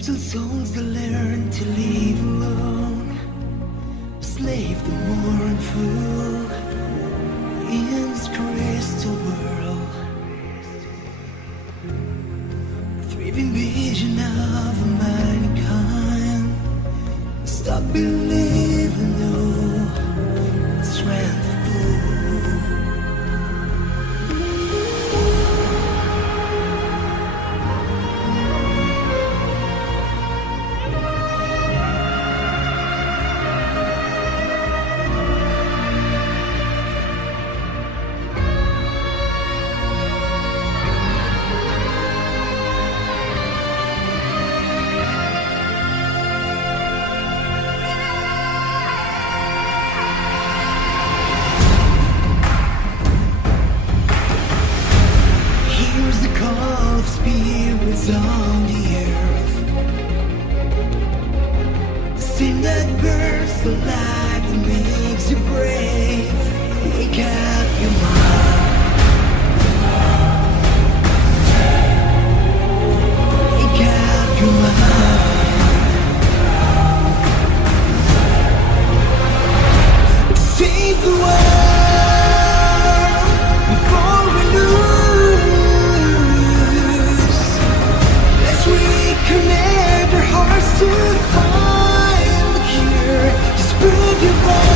Fragile souls that learn to live alone, slave to mournful in this crystal world. Thriving vision of mankind. Stop believing, no strength fool. Here's the call of spirits on the earth. The sin that burns the light that makes you brave. Wake up your mind. Wake up your mind. Save the world before we lose. Let's reconnect our hearts to find the cure. Just prove your love.